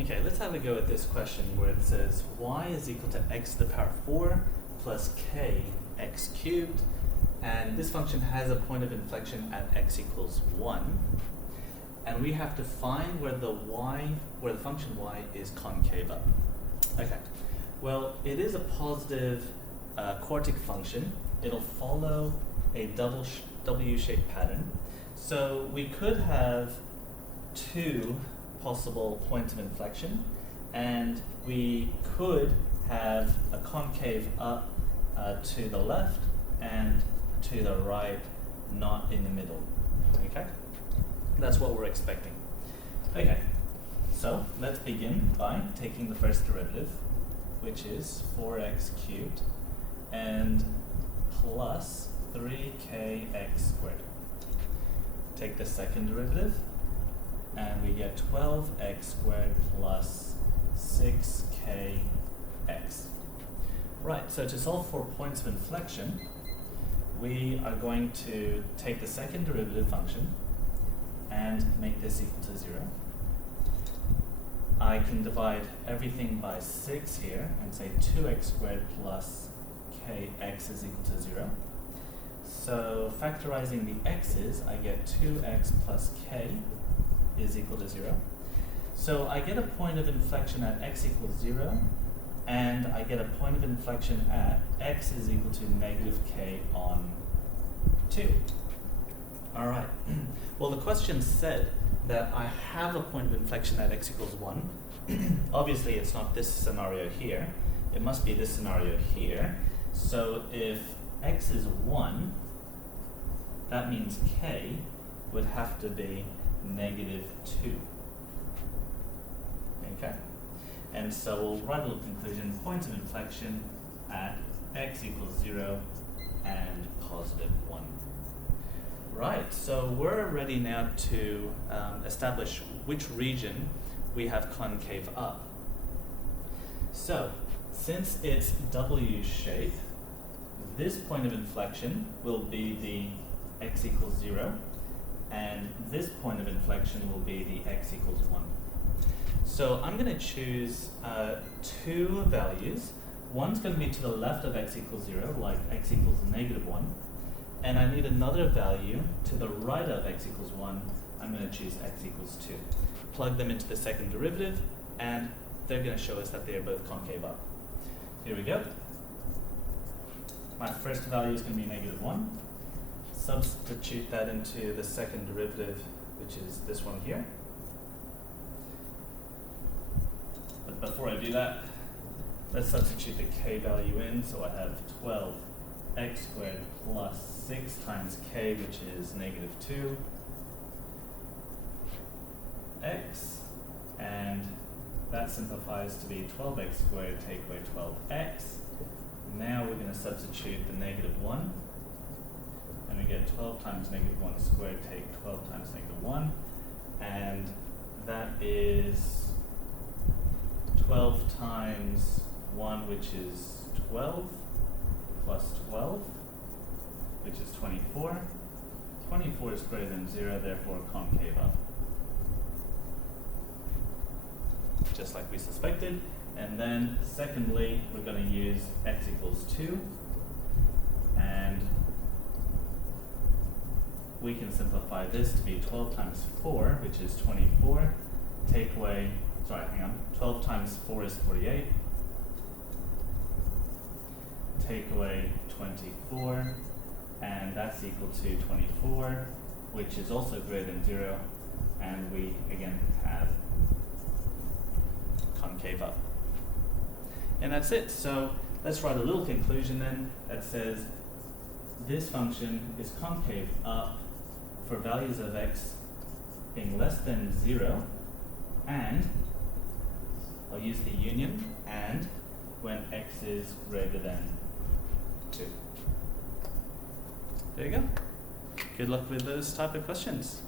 Okay, let's have a go at this question where it says y is equal to x to the power 4 plus k x cubed, and this function has a point of inflection at x equals 1, and we have to find where the function y is concave up. Okay, well, it is a positive quartic function. It'll follow a W-shaped pattern, so we could have two possible points of inflection, and we could have a concave up to the left and to the right, not in the middle. Okay, that's what we're expecting. Okay, so let's begin by taking the first derivative, which is 4x cubed and plus 3kx squared. Take the second derivative, and we get 12x squared plus 6kx. Right, so to solve for points of inflection, we are going to take the second derivative function and make this equal to 0. I can divide everything by 6 here and say 2x squared plus kx is equal to 0. So factorizing the x's, I get 2x plus k is equal to 0. So I get a point of inflection at x equals 0, and I get a point of inflection at x is equal to negative k on 2. All right. Well, the question said that I have a point of inflection at x equals 1. Obviously, it's not this scenario here. It must be this scenario here. So if x is 1, that means k would have to be negative 2. Okay? And so we'll write a little conclusion, points of inflection at x equals 0 and positive 1. Right, so we're ready now to establish which region we have concave up. So, since it's W shape, this point of inflection will be the x equals 0, and this point of inflection will be the x equals 1. So I'm going to choose two values. One's going to be to the left of x equals 0, like x equals negative 1. And I need another value to the right of x equals 1. I'm going to choose x equals 2. Plug them into the second derivative, and they're going to show us that they are both concave up. Here we go. My first value is going to be negative 1. Substitute that into the second derivative, which is this one here. But before I do that, let's substitute the k value in. So I have 12x squared plus 6 times k, which is negative 2x, and that simplifies to be 12x squared take away 12x. Now we're going to substitute the negative 1, and we get 12 times negative 1 squared take 12 times negative 1, and that is 12 times 1, which is 12, plus 12, which is 24. 24 is greater than 0, therefore concave up. Just like we suspected. And then, secondly, we're going to use x equals 2. And we can simplify this to be 12 times 4, which is 24. Take away, 12 times 4 is 48. Take away 24, and that's equal to 24, which is also greater than 0, and we again have concave up. And that's it. So let's write a little conclusion then that says this function is concave up for values of x being less than 0, and I'll use the union and when x is greater than 2. There you go. Good luck with those type of questions.